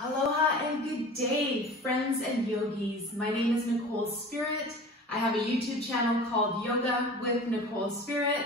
Aloha and good day, friends and yogis. My name is Nicole Spirit. I have a YouTube channel called Yoga with Nicole Spirit,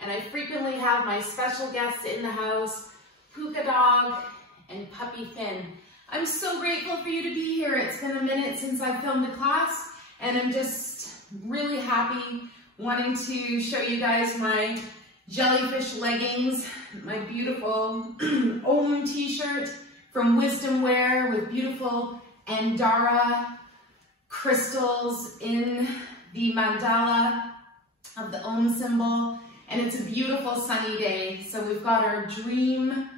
and I frequently have my special guests in the house, Puka Dog and Puppy Finn. I'm so grateful for you to be here. It's been a minute since I filmed a class, and I'm just really happy wanting to show you guys my jellyfish leggings, my beautiful Om t-shirt from Wisdom Wear with beautiful Andara crystals in the mandala of the Om symbol. And it's a beautiful sunny day. So we've got our dream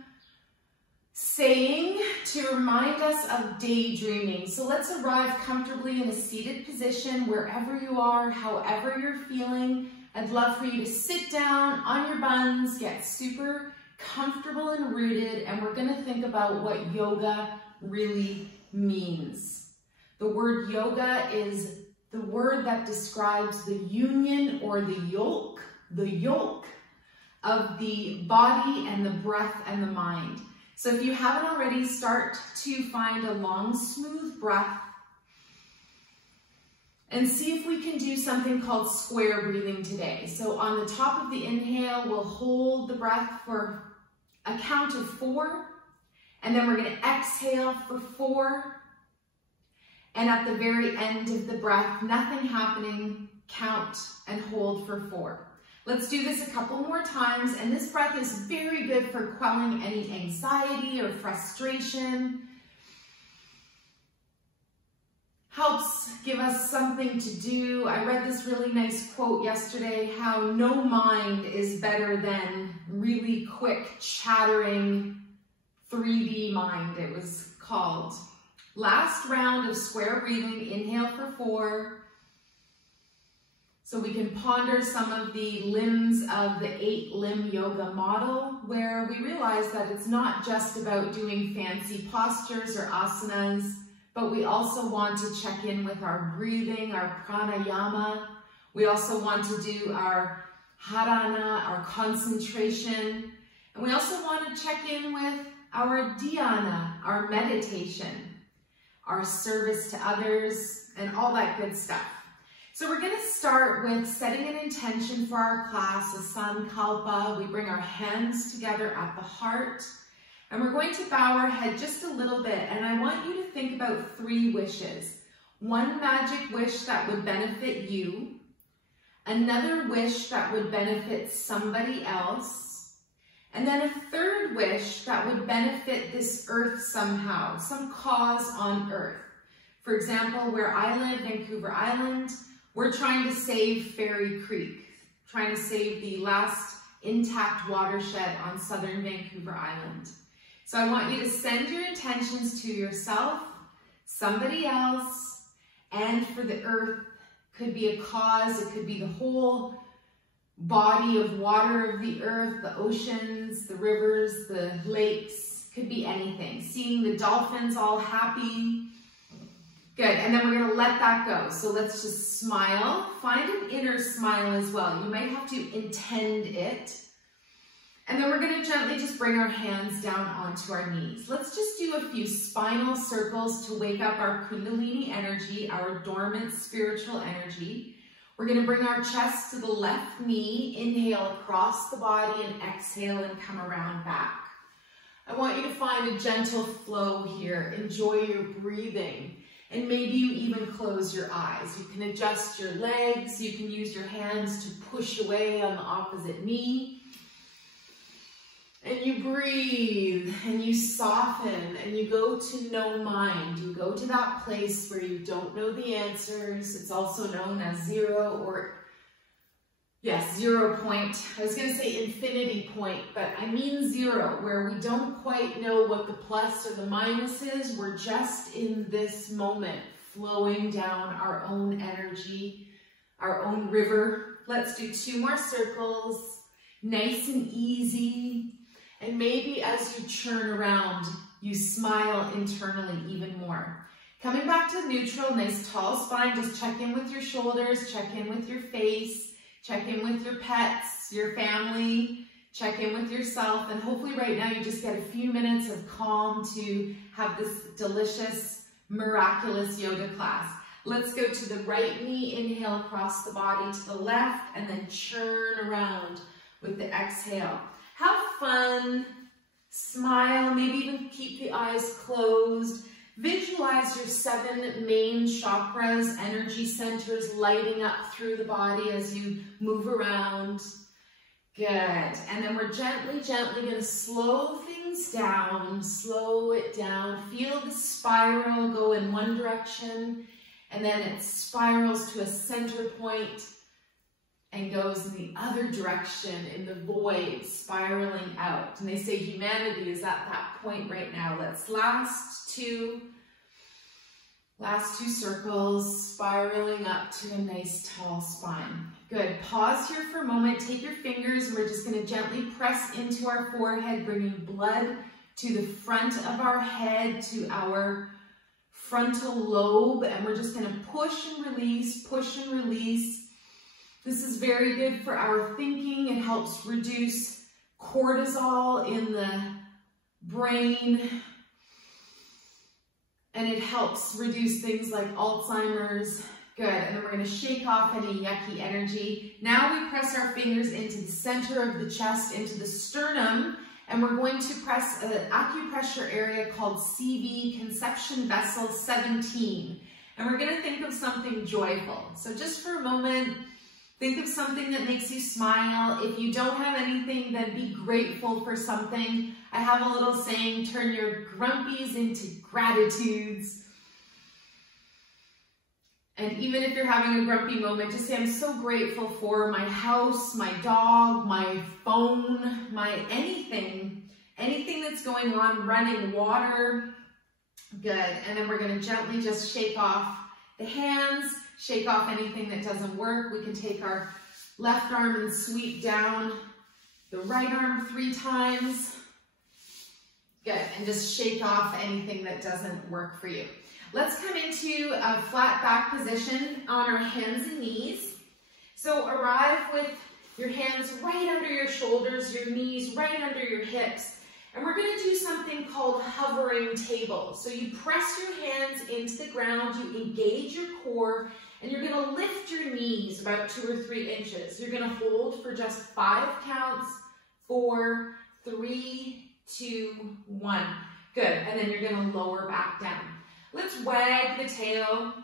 saying to remind us of daydreaming. So let's arrive comfortably in a seated position wherever you are, however you're feeling. I'd love for you to sit down on your buns, get super comfortable and rooted, and we're going to think about what yoga really means. The word yoga is the word that describes the union or the yoke of the body and the breath and the mind. So if you haven't already, start to find a long, smooth breath and see if we can do something called square breathing today. So on the top of the inhale, we'll hold the breath for a count of 4, and then we're going to exhale for 4, and at the very end of the breath, nothing happening, count and hold for 4. Let's do this a couple more times, and this breath is very good for quelling any anxiety or frustration. Helps give us something to do. I read this really nice quote yesterday, how no mind is better than really quick chattering 3D mind, it was called. Last round of square breathing, inhale for 4. So we can ponder some of the limbs of the 8-limb yoga model, where we realize that it's not just about doing fancy postures or asanas, but we also want to check in with our breathing, our pranayama. We also want to do our dharana, our concentration. And we also want to check in with our dhyana, our meditation, our service to others, and all that good stuff. So we're going to start with setting an intention for our class, a sankalpa. We bring our hands together at the heart. And we're going to bow our head just a little bit, and I want you to think about 3 wishes. One magic wish that would benefit you, another wish that would benefit somebody else, and then a 3rd wish that would benefit this earth somehow, some cause on earth. For example, where I live, Vancouver Island, we're trying to save Fairy Creek, trying to save the last intact watershed on southern Vancouver Island. So I want you to send your intentions to yourself, somebody else, and for the earth. Could be a cause, it could be the whole body of water of the earth, the oceans, the rivers, the lakes, could be anything. Seeing the dolphins all happy. Good, and then we're gonna let that go. So let's just smile. Find an inner smile as well. You might have to intend it. And then we're going to gently just bring our hands down onto our knees. Let's just do a few spinal circles to wake up our kundalini energy, our dormant spiritual energy. We're going to bring our chest to the left knee, inhale across the body, and exhale and come around back. I want you to find a gentle flow here. Enjoy your breathing. And maybe you even close your eyes. You can adjust your legs. You can use your hands to push away on the opposite knee. And you breathe, and you soften, and you go to no mind. You go to that place where you don't know the answers. It's also known as 0 or, yes, 0 point. I was going to say infinity point, but I mean 0, where we don't quite know what the plus or the minus is. We're just in this moment, flowing down our own energy, our own river. Let's do 2 more circles, nice and easy. And maybe as you churn around, you smile internally even more. Coming back to neutral, nice tall spine, just check in with your shoulders, check in with your face, check in with your pets, your family. check in with yourself, and hopefully right now you just get a few minutes of calm to have this delicious, miraculous yoga class. Let's go to the right knee, inhale across the body to the left, and then churn around with the exhale. Have fun, smile, maybe even keep the eyes closed. Visualize your 7 main chakras, energy centers lighting up through the body as you move around. Good. And then we're gently going to slow things down, slow it down. Feel the spiral go in one direction, and then it spirals to a center point and goes in the other direction in the void, spiraling out. And they say humanity is at that point right now. Let's last two circles, spiraling up to a nice tall spine. Good. Pause here for a moment. Take your fingers, and we're just going to gently press into our forehead, bringing blood to the front of our head, to our frontal lobe, and we're just going to push and release, push and release. This is very good for our thinking. It helps reduce cortisol in the brain, and it helps reduce things like Alzheimer's. Good. And then we're going to shake off any yucky energy. Now we press our fingers into the center of the chest, into the sternum, and we're going to press an acupressure area called CV, conception vessel 17. And we're going to think of something joyful. So just for a moment, think of something that makes you smile. If you don't have anything, then be grateful for something. I have a little saying, turn your grumpies into gratitudes. And even if you're having a grumpy moment, just say, I'm so grateful for my house, my dog, my phone, my anything that's going on, running water. Good. And then we're going to gently just shake off the hands, shake off anything that doesn't work. We can take our left arm and sweep down the right arm 3 times. Good. And just shake off anything that doesn't work for you. Let's come into a flat back position on our hands and knees. So arrive with your hands right under your shoulders, your knees right under your hips. And we're going to do something called hovering table. So you press your hands into the ground, you engage your core, and you're going to lift your knees about 2 or 3 inches. You're going to hold for just 5 counts, 4, 3, 2, 1. Good. And then you're going to lower back down. Let's wag the tail.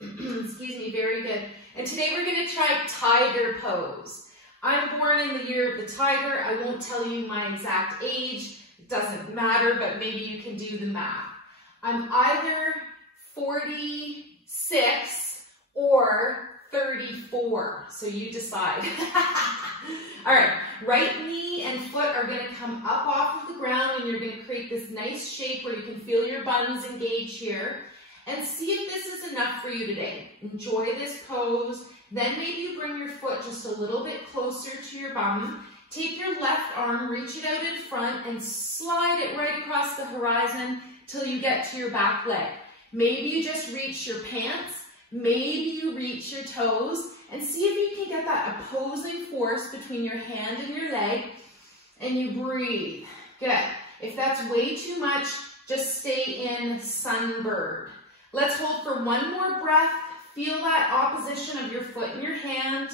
Excuse me, very good. And today we're going to try tiger pose. I'm born in the year of the tiger. I won't tell you my exact age. It doesn't matter, but maybe you can do the math. I'm either 46 or 34, so you decide. All right, right knee and foot are going to come up off of the ground, and you're going to create this nice shape where you can feel your buns engage here. And see if this is enough for you today. Enjoy this pose. Then maybe you bring your foot just a little bit closer to your bum. Take your left arm, reach it out in front, and slide it right across the horizon till you get to your back leg. Maybe you just reach your pants. Maybe you reach your toes. And see if you can get that opposing force between your hand and your leg. And you breathe. Good. If that's way too much, just stay in sunbird. Let's hold for 1 more breath. Feel that opposition of your foot and your hand.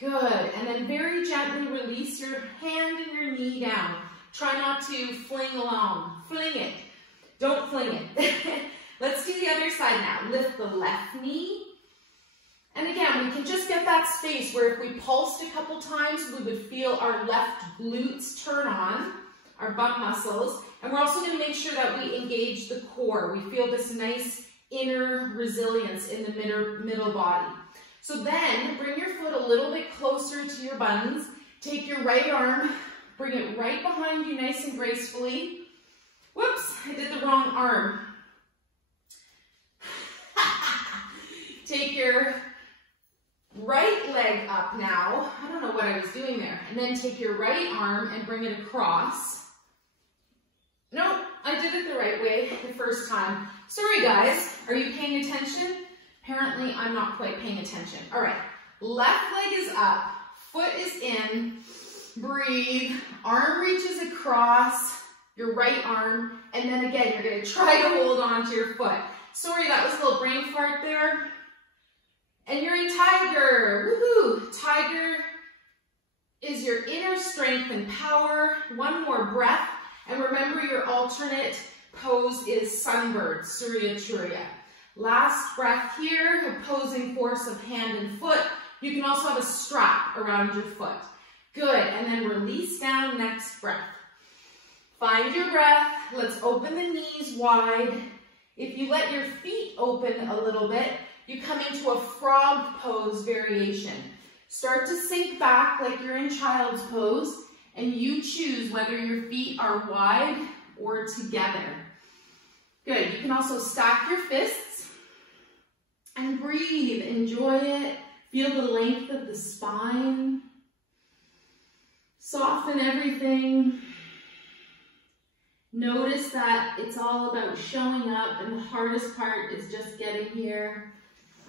Good. And then very gently release your hand and your knee down. Try not to fling along. Fling it. Don't fling it. Let's do the other side now. Lift the left knee. And again, we can just get that space where if we pulsed a couple times, we would feel our left glutes turn on, our bum muscles. And we're also going to make sure that we engage the core. We feel this nice inner resilience in the middle body. So then bring your foot a little bit closer to your buns. Take your right arm, bring it right behind you nice and gracefully. Whoops, I did the wrong arm. Take your right leg up now. I don't know what I was doing there. And then take your right arm and bring it across. Nope, I did it the right way the first time. Sorry guys, are you paying attention? Apparently I'm not quite paying attention. All right, left leg is up, foot is in, Breathe. Arm reaches across your right arm, and then again, you're going to try to hold on to your foot. Sorry, that was a little brain fart there. And you're in tiger. Woohoo! Tiger is your inner strength and power. One more breath. And remember, your alternate pose is sunbird, Surya Churya. Last breath here, opposing force of hand and foot. You can also have a strap around your foot. Good, and then release down, next breath. Find your breath. Let's open the knees wide. If you let your feet open a little bit, you come into a frog pose variation. Start to sink back like you're in child's pose, and you choose whether your feet are wide or together. Good, you can also stack your fists and breathe, enjoy it. Feel the length of the spine. Soften everything. Notice that it's all about showing up, and the hardest part is just getting here.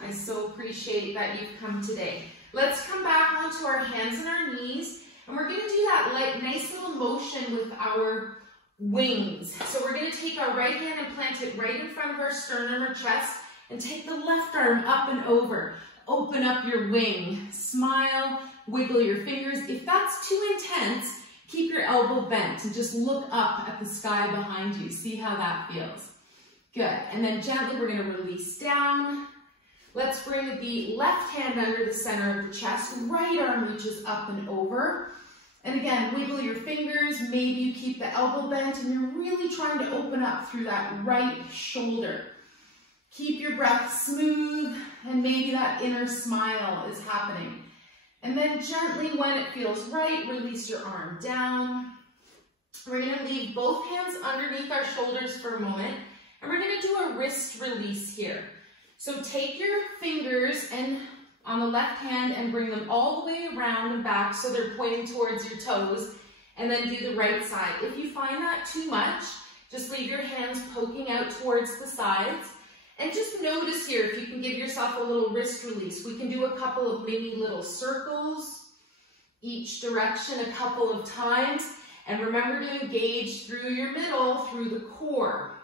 I so appreciate that you've come today. Let's come back onto our hands and our knees, and we're going to do that like nice little motion with our wings. So we're going to take our right hand and plant it right in front of our sternum or chest, and take the left arm up and over. Open up your wing. Smile, wiggle your fingers. If that's too intense, keep your elbow bent and just look up at the sky behind you. See how that feels. Good. And then gently we're going to release down. Let's bring the left hand under the center of the chest. Right arm reaches up and over. And again, wiggle your fingers. Maybe you keep the elbow bent and you're really trying to open up through that right shoulder. Keep your breath smooth, and maybe that inner smile is happening. And then gently, when it feels right, release your arm down. We're going to leave both hands underneath our shoulders for a moment, and we're going to do a wrist release here. So take your fingers and on the left hand and bring them all the way around and back so they're pointing towards your toes, and then do the right side. If you find that too much, just leave your hands poking out towards the sides. And just notice here, if you can give yourself a little wrist release. We can do a couple of mini little circles, each direction a couple of times. And remember to engage through your middle, through the core.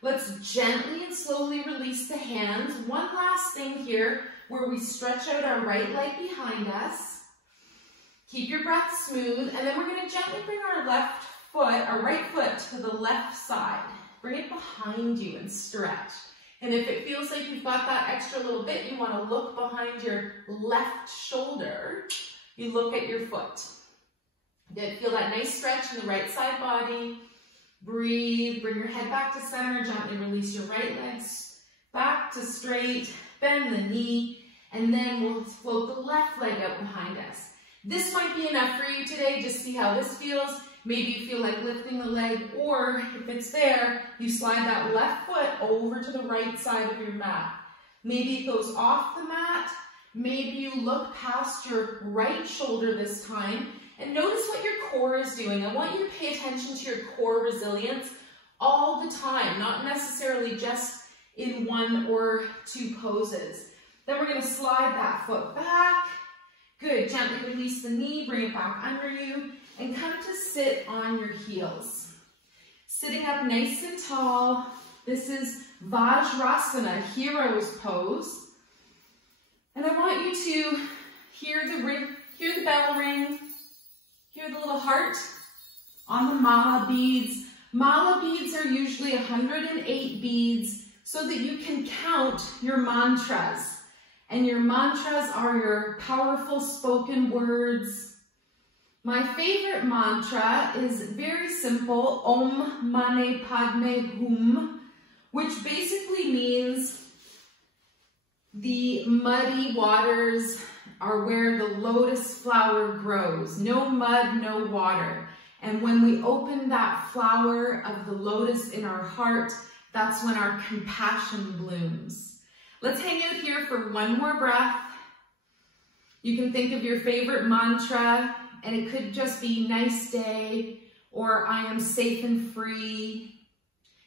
Let's gently and slowly release the hands. One last thing here, where we stretch out our right leg behind us. Keep your breath smooth. And then we're going to gently bring our left foot, our right foot to the left side. Bring it behind you and stretch. And if it feels like you've got that extra little bit, you want to look behind your left shoulder. You look at your foot. Good. Feel that nice stretch in the right side body. Breathe. Bring your head back to center. Gently release your right leg back to straight. Bend the knee. And then we'll float the left leg out behind us. This might be enough for you today. Just see how this feels. Maybe you feel like lifting the leg, or if it's there, you slide that left foot over to the right side of your mat. Maybe it goes off the mat. Maybe you look past your right shoulder this time, and notice what your core is doing. I want you to pay attention to your core resilience all the time, not necessarily just in one or two poses. Then we're going to slide that foot back. Good. Gently release the knee, bring it back under you, and come to sit on your heels. Sitting up nice and tall. This is Vajrasana, hero's pose. And I want you to hear the bell ring, hear the little heart on the mala beads. Mala beads are usually 108 beads so that you can count your mantras. And your mantras are your powerful spoken words. My favorite mantra is very simple, Om Mane Padme Hum, which basically means the muddy waters are where the lotus flower grows. No mud, no water. And when we open that flower of the lotus in our heart, that's when our compassion blooms. Let's hang out here for one more breath. You can think of your favorite mantra, and it could just be nice day, or I am safe and free.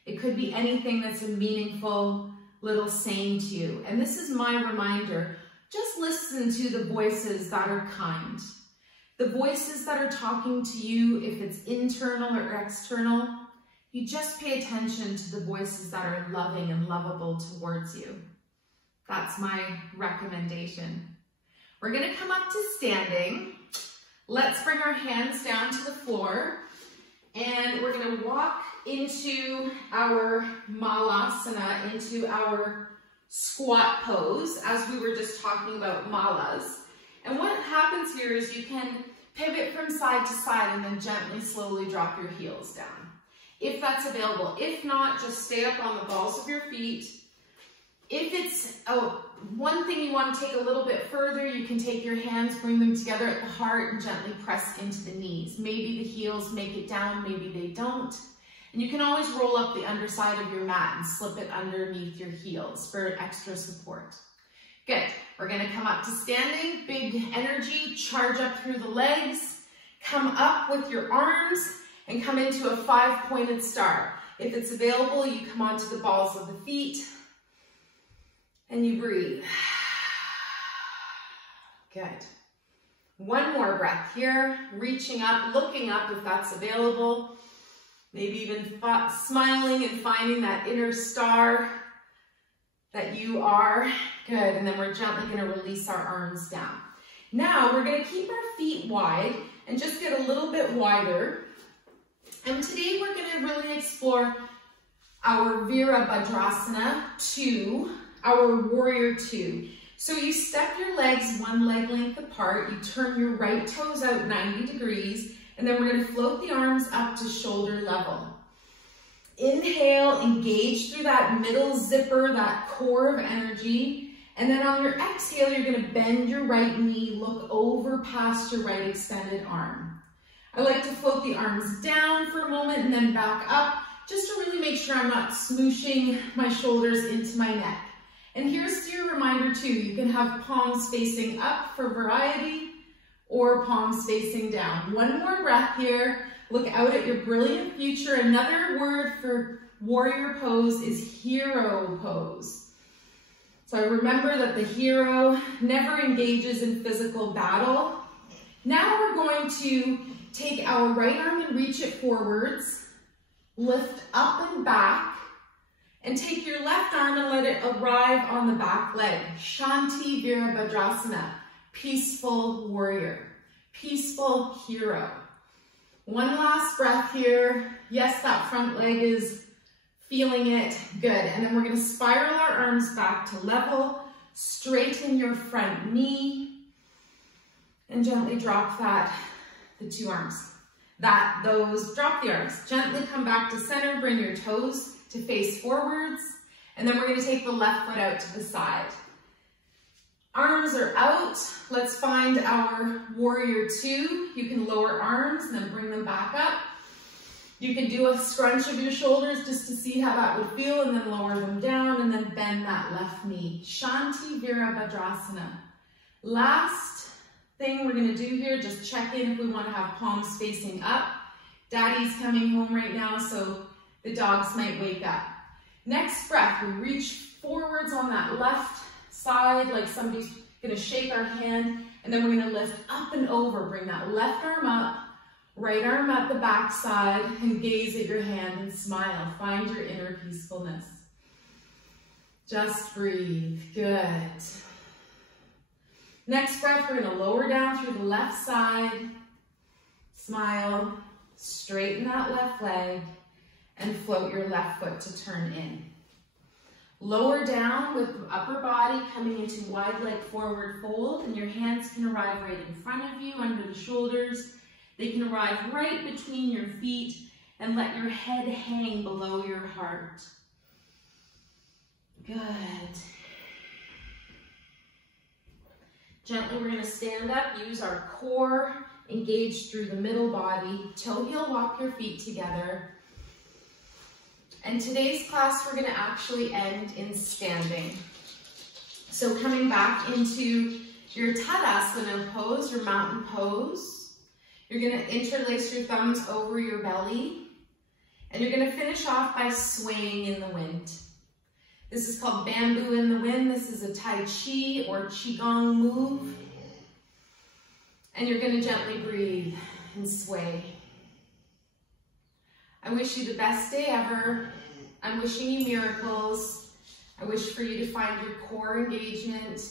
It could be anything that's a meaningful little saying to you. And this is my reminder, just listen to the voices that are kind. The voices that are talking to you, if it's internal or external, you just pay attention to the voices that are loving and lovable towards you. That's my recommendation. We're going to come up to standing. Let's bring our hands down to the floor, and we're going to walk into our Malasana, into our squat pose, as we were just talking about malas. And what happens here is you can pivot from side to side and then gently, slowly drop your heels down, if that's available. If not, just stay up on the balls of your feet. If it's one thing you want to take a little bit further, you can take your hands, bring them together at the heart, and gently press into the knees. Maybe the heels make it down, maybe they don't. And you can always roll up the underside of your mat and slip it underneath your heels for extra support. Good. We're going to come up to standing. Big energy, charge up through the legs. Come up with your arms and come into a 5-pointed star. If it's available, you come onto the balls of the feet and you breathe. Good. One more breath here, reaching up, looking up if that's available. Maybe even smiling and finding that inner star that you are. Good, and then we're gently going to release our arms down. Now we're going to keep our feet wide and just get a little bit wider. And today we're going to really explore our Virabhadrasana 2, our Warrior 2. So you step your legs one leg length apart, you turn your right toes out 90 degrees, and then we're going to float the arms up to shoulder level. Inhale, engage through that middle zipper, that core of energy. And then on your exhale, you're going to bend your right knee, look over past your right extended arm. I like to float the arms down for a moment and then back up, just to really make sure I'm not smooshing my shoulders into my neck. And here's your reminder too, you can have palms facing up for variety, or palms facing down. One more breath here. Look out at your brilliant future. Another word for warrior pose is hero pose. So remember that the hero never engages in physical battle. Now we're going to take our right arm and reach it forwards, lift up and back, and take your left arm and let it arrive on the back leg. Shanti Virabhadrasana, peaceful warrior, peaceful hero. One last breath here. Yes, that front leg is feeling it. Good. And then we're going to spiral our arms back to level, straighten your front knee, and gently drop the two arms. Drop the arms. Gently come back to center, bring your toes to face forwards, and then we're going to take the left foot out to the side. Arms are out. Let's find our Warrior 2. You can lower arms and then bring them back up. You can do a scrunch of your shoulders just to see how that would feel, and then lower them down and then bend that left knee. Shanti Virabhadrasana. Last thing we're going to do here, just check in if we want to have palms facing up. Daddy's coming home right now, so the dogs might wake up. Next breath, we reach forwards on that left side like somebody's going to shake our hand, and then we're going to lift up and over. Bring that left arm up, right arm at the back side, and gaze at your hand and smile. Find your inner peacefulness. Just breathe. Good. Next breath, we're going to lower down through the left side, smile, straighten that left leg, and float your left foot to turn in. Lower down with the upper body coming into wide leg forward fold, and your hands can arrive right in front of you under the shoulders. They can arrive right between your feet, and let your head hang below your heart. Good. Gently, we're going to stand up, use our core, engage through the middle body, toe heel walk your feet together. And today's class, we're going to actually end in standing. So coming back into your Tadasana pose, your mountain pose, you're going to interlace your thumbs over your belly, and you're going to finish off by swaying in the wind. This is called bamboo in the wind. This is a Tai Chi or Qigong move. And you're going to gently breathe and sway. I wish you the best day ever. I'm wishing you miracles. I wish for you to find your core engagement.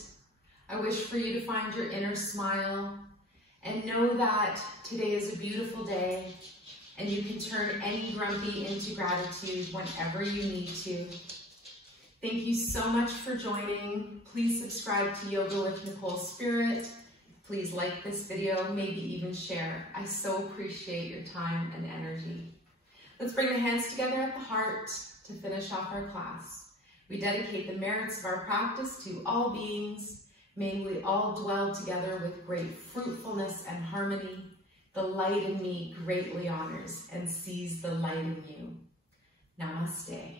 I wish for you to find your inner smile. And know that today is a beautiful day and you can turn any grumpy into gratitude whenever you need to. Thank you so much for joining. Please subscribe to Yoga with Nicole Spirit. Please like this video, maybe even share. I so appreciate your time and energy. Let's bring the hands together at the heart to finish off our class. We dedicate the merits of our practice to all beings. May we all dwell together with great fruitfulness and harmony. The light in me greatly honors and sees the light in you. Namaste.